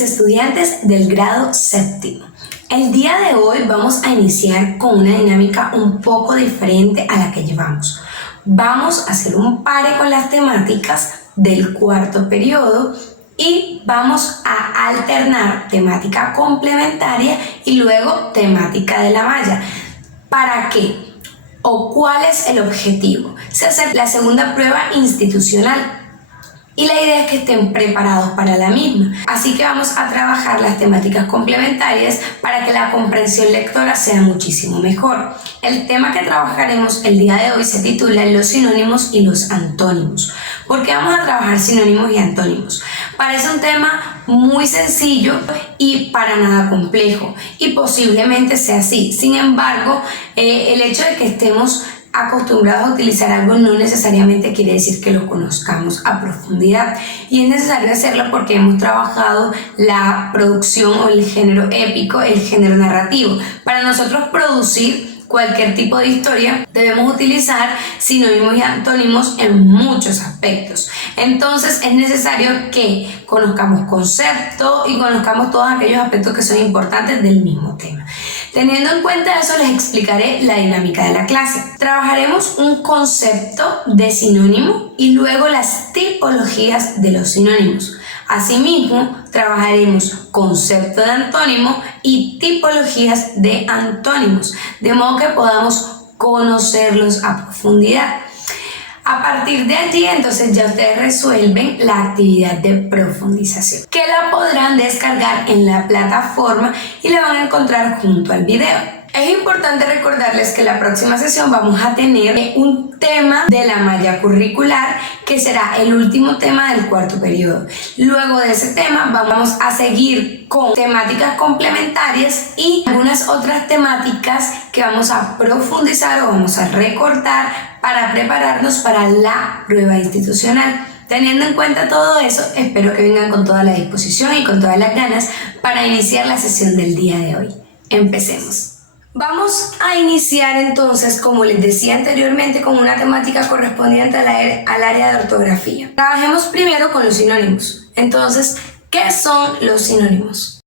mis estudiantes del grado séptimo. El día de hoy vamos a iniciar con una dinámica un poco diferente a la que llevamos. Vamos a hacer un pare con las temáticas del cuarto periodo y vamos a alternar temática complementaria y luego temática de la malla. ¿Para qué? ¿O cuál es el objetivo? Se hace la segunda prueba institucional. Y la idea es que estén preparados para la misma. Así que vamos a trabajar las temáticas complementarias para que la comprensión lectora sea muchísimo mejor. El tema que trabajaremos el día de hoy se titula Los sinónimos y los antónimos. ¿Por qué vamos a trabajar sinónimos y antónimos? Parece un tema muy sencillo y para nada complejo. Y posiblemente sea así. Sin embargo, el hecho de que estemos acostumbrados a utilizar algo no necesariamente quiere decir que lo conozcamos a profundidad, y es necesario hacerlo porque hemos trabajado la producción o el género épico, el género narrativo. Para nosotros producir cualquier tipo de historia debemos utilizar sinónimos y antónimos en muchos aspectos. Entonces es necesario que conozcamos conceptos y conozcamos todos aquellos aspectos que son importantes del mismo tema. Teniendo en cuenta eso, les explicaré la dinámica de la clase. Trabajaremos un concepto de sinónimo y luego las tipologías de los sinónimos. Asimismo, trabajaremos concepto de antónimo y tipologías de antónimos, de modo que podamos conocerlos a profundidad. A partir de allí, entonces, ya ustedes resuelven la actividad de profundización, que la podrán descargar en la plataforma y la van a encontrar junto al video. Es importante recordarles que la próxima sesión vamos a tener un tema de la malla curricular, que será el último tema del cuarto periodo. Luego de ese tema vamos a seguir con temáticas complementarias y algunas otras temáticas que vamos a profundizar o vamos a recortar para prepararnos para la prueba institucional. Teniendo en cuenta todo eso, espero que vengan con toda la disposición y con todas las ganas para iniciar la sesión del día de hoy. Empecemos. Vamos a iniciar entonces, como les decía anteriormente, con una temática correspondiente al área de ortografía. Trabajemos primero con los sinónimos. Entonces, ¿qué son los sinónimos?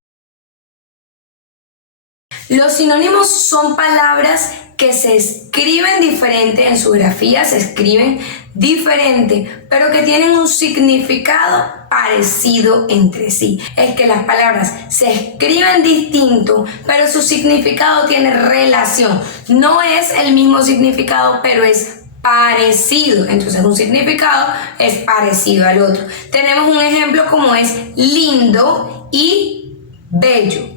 Los sinónimos son palabras que se escriben diferente en su grafía, se escriben diferente, pero que tienen un significado parecido entre sí. Es que las palabras se escriben distinto, pero su significado tiene relación. No es el mismo significado, pero es parecido. Entonces un significado es parecido al otro. Tenemos un ejemplo como es lindo y bello.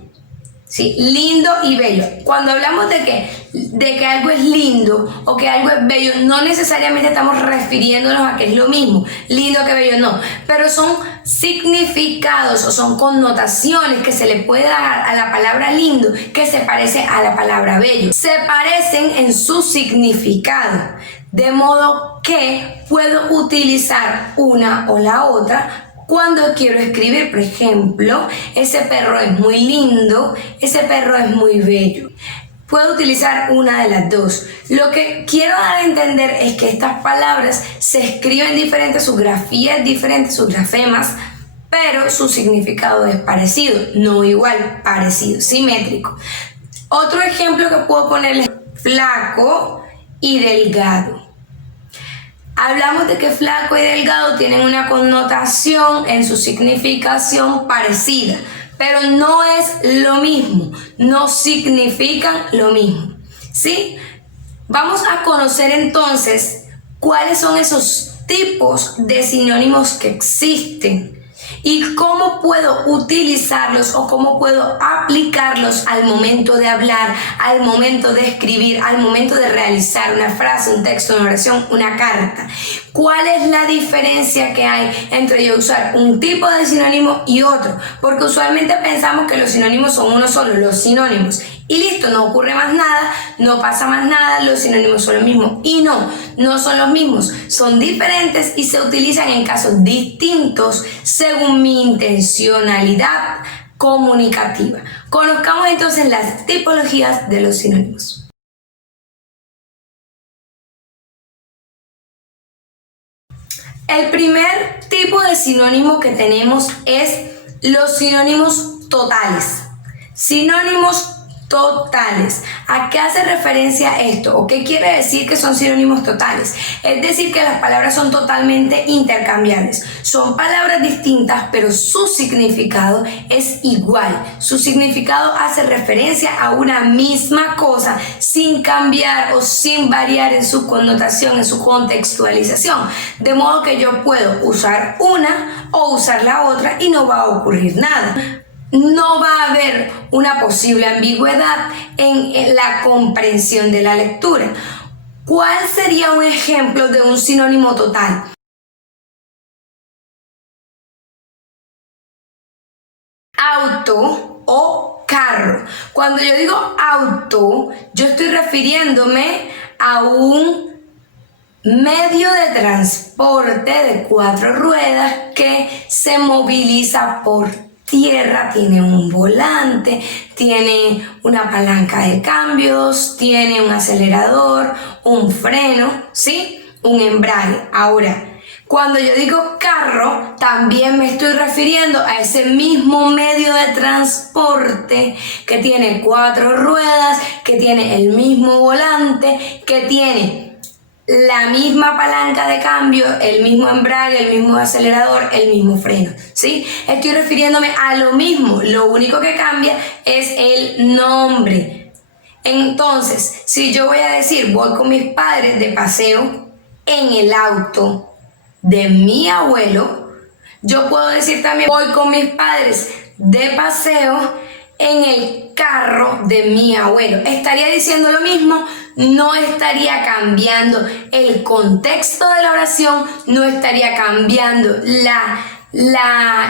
¿Sí? Lindo y bello. Cuando hablamos de que algo es lindo o que algo es bello, no necesariamente estamos refiriéndonos a que es lo mismo, lindo que bello, no, pero son significados o son connotaciones que se le puede dar a la palabra lindo que se parece a la palabra bello. Se parecen en su significado, de modo que puedo utilizar una o la otra cuando quiero escribir. Por ejemplo, ese perro es muy lindo, ese perro es muy bello. Puedo utilizar una de las dos. Lo que quiero dar a entender es que estas palabras se escriben diferente, su grafía es diferente, sus grafemas, pero su significado es parecido, no igual, parecido, simétrico. Otro ejemplo que puedo ponerles: flaco y delgado. Hablamos de que flaco y delgado tienen una connotación en su significación parecida, pero no es lo mismo, no significan lo mismo, ¿sí? Vamos a conocer entonces cuáles son esos tipos de sinónimos que existen y cómo puedo utilizarlos o cómo puedo aplicarlos al momento de hablar, al momento de escribir, al momento de realizar una frase, un texto, una oración, una carta. ¿Cuál es la diferencia que hay entre yo usar un tipo de sinónimo y otro? Porque usualmente pensamos que los sinónimos son uno solo, los sinónimos. Y listo, no ocurre más nada, no pasa más nada, los sinónimos son los mismos. Y no, no son los mismos, son diferentes y se utilizan en casos distintos según mi intencionalidad comunicativa. Conozcamos entonces las tipologías de los sinónimos. El primer tipo de sinónimo que tenemos es los sinónimos totales. Sinónimos totales. ¿A qué hace referencia esto? ¿O qué quiere decir que son sinónimos totales? Es decir, que las palabras son totalmente intercambiables. Son palabras distintas, pero su significado es igual. Su significado hace referencia a una misma cosa sin cambiar o sin variar en su connotación, en su contextualización. De modo que yo puedo usar una o usar la otra y no va a ocurrir nada. No va a haber una posible ambigüedad en la comprensión de la lectura. ¿Cuál sería un ejemplo de un sinónimo total? Auto o carro. Cuando yo digo auto, yo estoy refiriéndome a un medio de transporte de 4 ruedas que se moviliza por tierra, tiene un volante, tiene una palanca de cambios, tiene un acelerador, un freno, ¿sí? Un embrague. Ahora, cuando yo digo carro, también me estoy refiriendo a ese mismo medio de transporte que tiene 4 ruedas, que tiene el mismo volante, que tiene la misma palanca de cambio, el mismo embrague, el mismo acelerador, el mismo freno, ¿sí? Estoy refiriéndome a lo mismo, lo único que cambia es el nombre. Entonces, si yo voy a decir voy con mis padres de paseo en el auto de mi abuelo, yo puedo decir también voy con mis padres de paseo en el carro de mi abuelo. ¿Estaría diciendo lo mismo? No estaría cambiando el contexto de la oración, no estaría cambiando la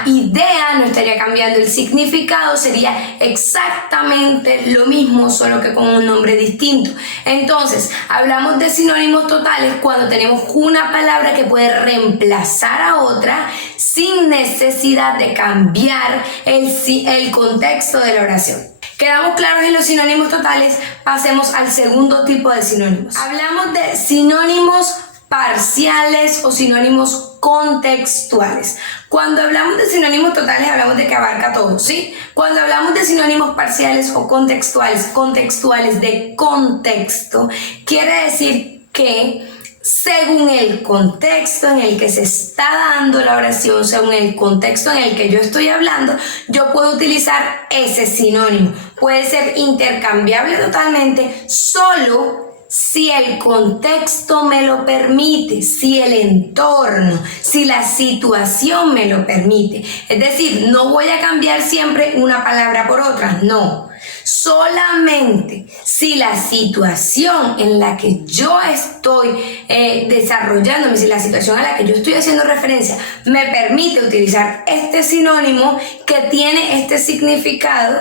idea, no estaría cambiando el significado, sería exactamente lo mismo, solo que con un nombre distinto. Entonces, hablamos de sinónimos totales cuando tenemos una palabra que puede reemplazar a otra sin necesidad de cambiar el contexto de la oración. ¿Quedamos claros en los sinónimos totales? Pasemos al segundo tipo de sinónimos. Hablamos de sinónimos parciales o sinónimos contextuales. Cuando hablamos de sinónimos totales hablamos de que abarca todo, ¿sí? Cuando hablamos de sinónimos parciales o contextuales de contexto, quiere decir que según el contexto en el que se está dando la oración, según el contexto en el que yo estoy hablando, yo puedo utilizar ese sinónimo. Puede ser intercambiable totalmente solo si el contexto me lo permite, si el entorno, si la situación me lo permite. Es decir, no voy a cambiar siempre una palabra por otra, no. Solamente si la situación en la que yo estoy desarrollándome, si la situación a la que yo estoy haciendo referencia me permite utilizar este sinónimo que tiene este significado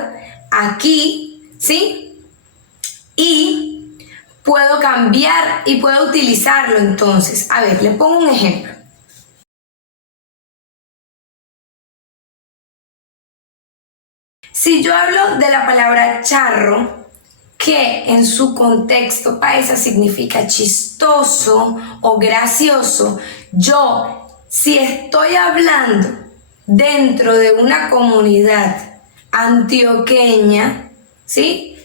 aquí, ¿sí? Y puedo cambiar y puedo utilizarlo entonces. A ver, le pongo un ejemplo. Si yo hablo de la palabra charro, que en su contexto paisa significa chistoso o gracioso, si estoy hablando dentro de una comunidad antioqueña, ¿sí?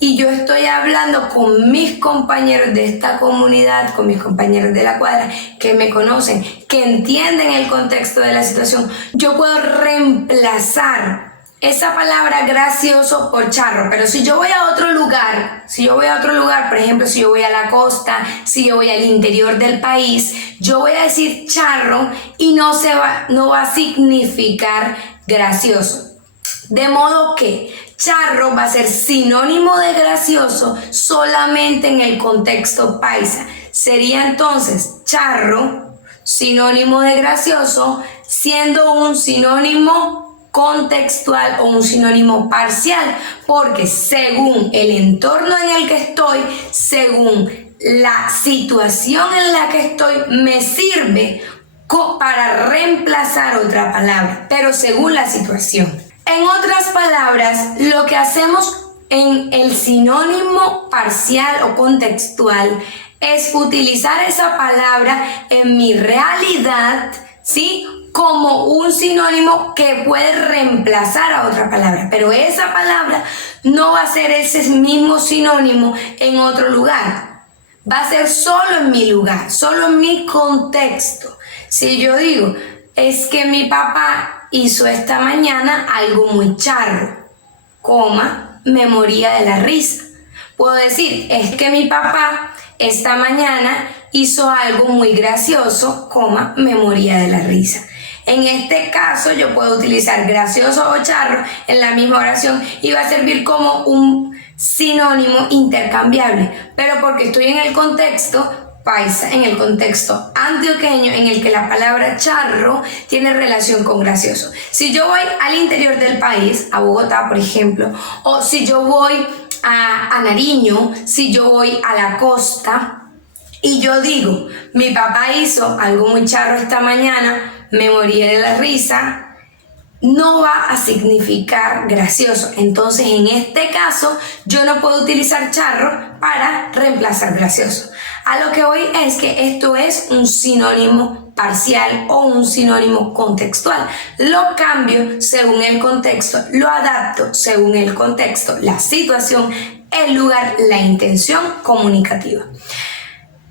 Y yo estoy hablando con mis compañeros de esta comunidad, con mis compañeros de la cuadra, que me conocen, que entienden el contexto de la situación, yo puedo reemplazar esa palabra gracioso por charro. Pero si yo voy a otro lugar, por ejemplo, si yo voy a la costa, si yo voy al interior del país, yo voy a decir charro y no va a significar gracioso. De modo que charro va a ser sinónimo de gracioso solamente en el contexto paisa. Sería entonces charro, sinónimo de gracioso, siendo un sinónimo contextual o un sinónimo parcial, porque según el entorno en el que estoy, según la situación en la que estoy, me sirve para reemplazar otra palabra, pero según la situación. En otras palabras, lo que hacemos en el sinónimo parcial o contextual es utilizar esa palabra en mi realidad, ¿sí?, como un sinónimo que puede reemplazar a otra palabra, pero esa palabra no va a ser ese mismo sinónimo en otro lugar. Va a ser solo en mi lugar, solo en mi contexto. Si yo digo, es que mi papá hizo esta mañana algo muy charro, coma, me moría de la risa. Puedo decir, es que mi papá esta mañana hizo algo muy gracioso, coma, me moría de la risa. En este caso yo puedo utilizar gracioso o charro en la misma oración y va a servir como un sinónimo intercambiable, pero porque estoy en el contexto paisa, en el contexto antioqueño, en el que la palabra charro tiene relación con gracioso. Si yo voy al interior del país, a Bogotá por ejemplo, o si yo voy a Nariño, si yo voy a la costa y yo digo, mi papá hizo algo muy charro esta mañana, me morí de la risa, no va a significar gracioso. Entonces, en este caso, yo no puedo utilizar charro para reemplazar gracioso. A lo que voy es que esto es un sinónimo parcial o un sinónimo contextual. Lo cambio según el contexto, lo adapto según el contexto, la situación, el lugar, la intención comunicativa.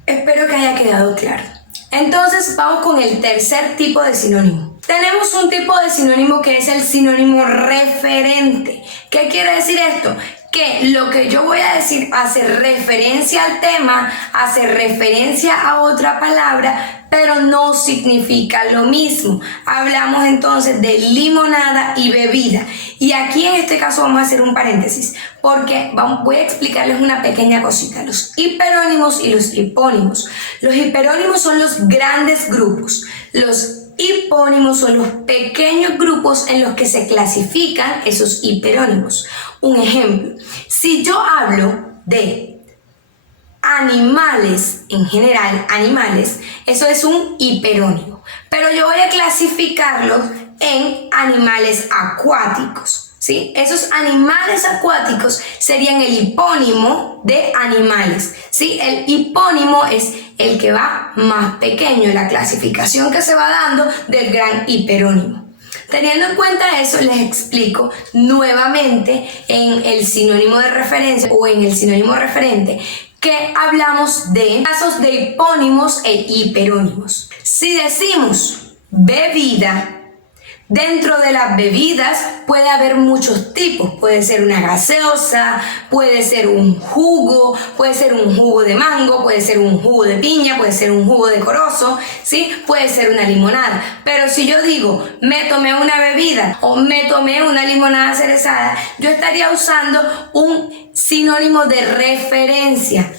Espero que haya quedado claro. Entonces, vamos con el tercer tipo de sinónimo. Tenemos un tipo de sinónimo que es el sinónimo referente. ¿Qué quiere decir esto? Que lo que yo voy a decir hace referencia al tema, hace referencia a otra palabra, pero no significa lo mismo. Hablamos entonces de limonada y bebida. Y aquí en este caso vamos a hacer un paréntesis, porque voy a explicarles una pequeña cosita. Los hiperónimos y los hipónimos. Los hiperónimos son los grandes grupos. Los hipónimos son los pequeños grupos en los que se clasifican esos hiperónimos. Un ejemplo, si yo hablo de animales en general, animales, eso es un hiperónimo, pero yo voy a clasificarlos en animales acuáticos, ¿sí? Esos animales acuáticos serían el hipónimo de animales, ¿sí? El hipónimo es el que va más pequeño, la clasificación que se va dando del gran hiperónimo. Teniendo en cuenta eso, les explico nuevamente en el sinónimo de referencia o en el sinónimo referente que hablamos de casos de hipónimos e hiperónimos. Si decimos bebida, dentro de las bebidas puede haber muchos tipos. Puede ser una gaseosa, puede ser un jugo, puede ser un jugo de mango, puede ser un jugo de piña, puede ser un jugo de corozo, ¿sí? Puede ser una limonada. Pero si yo digo, me tomé una bebida o me tomé una limonada cerezada, yo estaría usando un sinónimo de referencia.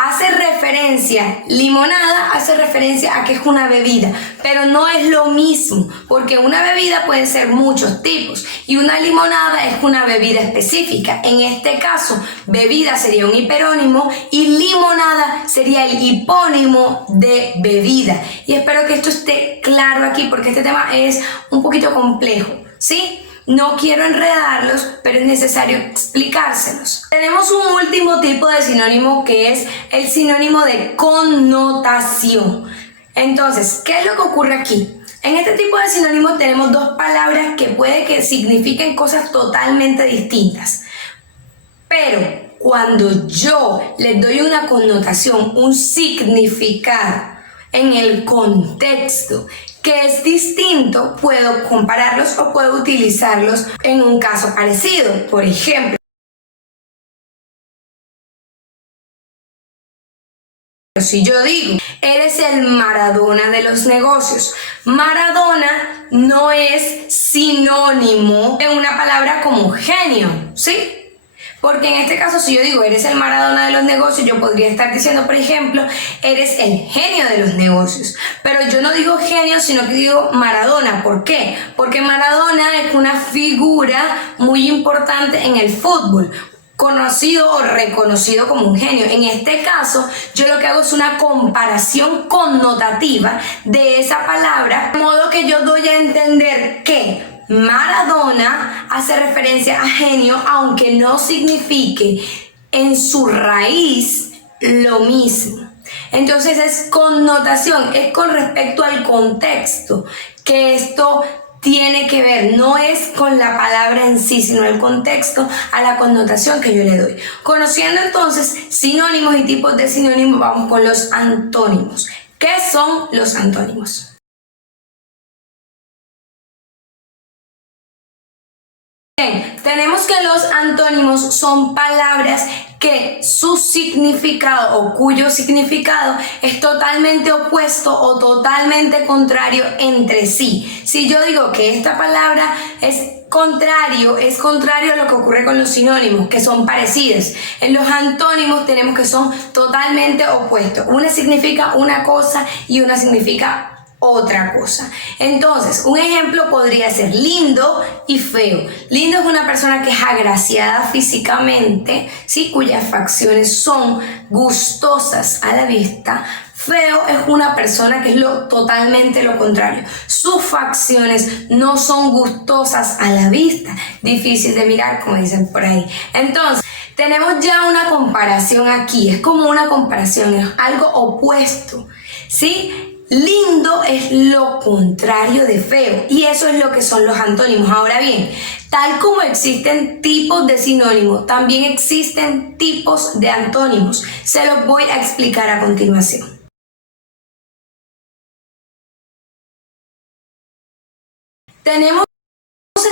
Hace referencia, limonada hace referencia a que es una bebida, pero no es lo mismo, porque una bebida puede ser muchos tipos y una limonada es una bebida específica. En este caso, bebida sería un hiperónimo y limonada sería el hipónimo de bebida. Y espero que esto esté claro aquí, porque este tema es un poquito complejo, ¿sí? No quiero enredarlos, pero es necesario explicárselos. Tenemos un último tipo de sinónimo que es el sinónimo de connotación. Entonces, ¿qué es lo que ocurre aquí? En este tipo de sinónimos tenemos dos palabras que puede que signifiquen cosas totalmente distintas. Pero cuando yo les doy una connotación, un significado en el contexto que es distinto, puedo compararlos o puedo utilizarlos en un caso parecido. Por ejemplo, si yo digo, eres el Maradona de los negocios, Maradona no es sinónimo de una palabra como genio, ¿sí? Porque en este caso, si yo digo, eres el Maradona de los negocios, yo podría estar diciendo, por ejemplo, eres el genio de los negocios. Pero yo no digo genio, sino que digo Maradona. ¿Por qué? Porque Maradona es una figura muy importante en el fútbol, conocido o reconocido como un genio. En este caso, yo lo que hago es una comparación connotativa de esa palabra, de modo que yo doy a entender que Maradona hace referencia a genio, aunque no signifique en su raíz lo mismo. Entonces es connotación, es con respecto al contexto que esto tiene que ver, no es con la palabra en sí, sino el contexto a la connotación que yo le doy. Conociendo entonces sinónimos y tipos de sinónimos, vamos con los antónimos. ¿Qué son los antónimos? Bien, tenemos que los antónimos son palabras que su significado o cuyo significado es totalmente opuesto o totalmente contrario entre sí. Si yo digo que esta palabra es contrario a lo que ocurre con los sinónimos, que son parecidos. En los antónimos tenemos que son totalmente opuestos. Una significa una cosa y una significa otra cosa. Entonces, un ejemplo podría ser lindo y feo. Lindo es una persona que es agraciada físicamente, ¿sí? Cuyas facciones son gustosas a la vista. Feo es una persona que es totalmente lo contrario. Sus facciones no son gustosas a la vista, difícil de mirar, como dicen por ahí. Entonces, tenemos ya una comparación aquí. Es como una comparación, es algo opuesto, ¿sí? Lindo es lo contrario de feo y eso es lo que son los antónimos. Ahora bien, tal como existen tipos de sinónimos, también existen tipos de antónimos. Se los voy a explicar a continuación. Tenemos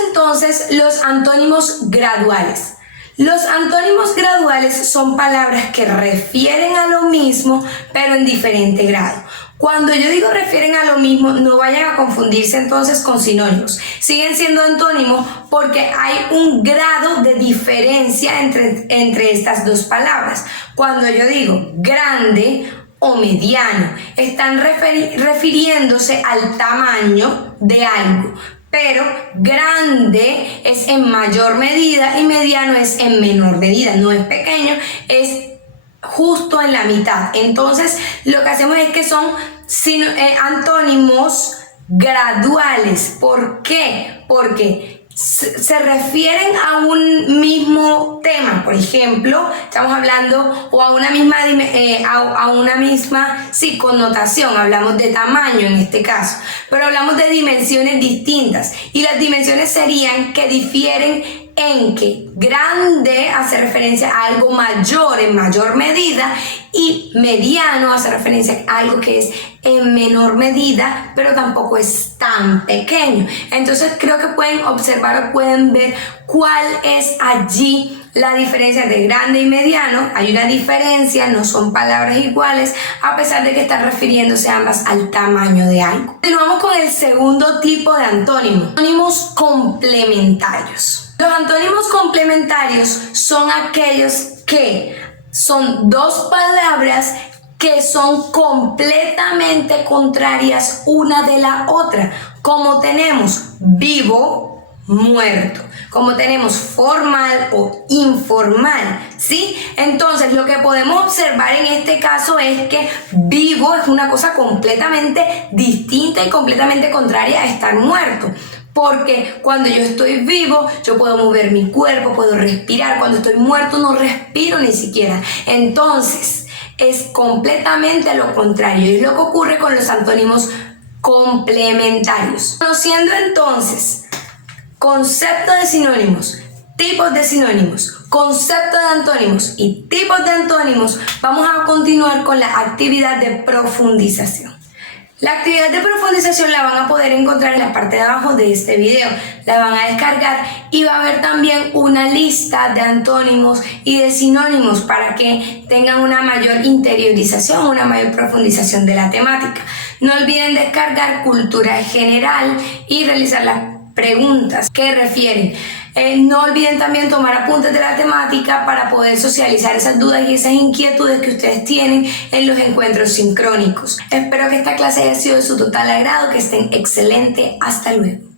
entonces los antónimos graduales. Los antónimos graduales son palabras que refieren a lo mismo, pero en diferente grado. Cuando yo digo refieren a lo mismo, no vayan a confundirse entonces con sinónimos. Siguen siendo antónimos porque hay un grado de diferencia entre estas dos palabras. Cuando yo digo grande o mediano, están refiriéndose al tamaño de algo. Pero grande es en mayor medida y mediano es en menor medida. No es pequeño, es justo en la mitad. Entonces lo que hacemos es que son antónimos graduales. ¿Por qué? Porque se refieren a un mismo tema. Por ejemplo, estamos hablando o a una misma connotación. Hablamos de tamaño en este caso, pero hablamos de dimensiones distintas y las dimensiones serían que difieren en que grande hace referencia a algo mayor en mayor medida y mediano hace referencia a algo que es en menor medida, pero tampoco es tan pequeño. Entonces creo que pueden observar o pueden ver cuál es allí la diferencia de grande y mediano. Hay una diferencia, no son palabras iguales, a pesar de que están refiriéndose ambas al tamaño de algo. Continuamos con el segundo tipo de antónimos, antónimos complementarios. Los antónimos complementarios son aquellos que son dos palabras que son completamente contrarias una de la otra, como tenemos vivo, muerto, como tenemos formal o informal, ¿sí? Entonces lo que podemos observar en este caso es que vivo es una cosa completamente distinta y completamente contraria a estar muerto. Porque cuando yo estoy vivo, yo puedo mover mi cuerpo, puedo respirar. Cuando estoy muerto, no respiro ni siquiera. Entonces, es completamente lo contrario. Y es lo que ocurre con los antónimos complementarios. Conociendo entonces concepto de sinónimos, tipos de sinónimos, concepto de antónimos y tipos de antónimos, vamos a continuar con la actividad de profundización. La actividad de profundización la van a poder encontrar en la parte de abajo de este video. La van a descargar y va a haber también una lista de antónimos y de sinónimos para que tengan una mayor interiorización, una mayor profundización de la temática. No olviden descargar cultura general y realizar las preguntas que refieren. No olviden también tomar apuntes de la temática para poder socializar esas dudas y esas inquietudes que ustedes tienen en los encuentros sincrónicos. Espero que esta clase haya sido de su total agrado, que estén excelente. Hasta luego.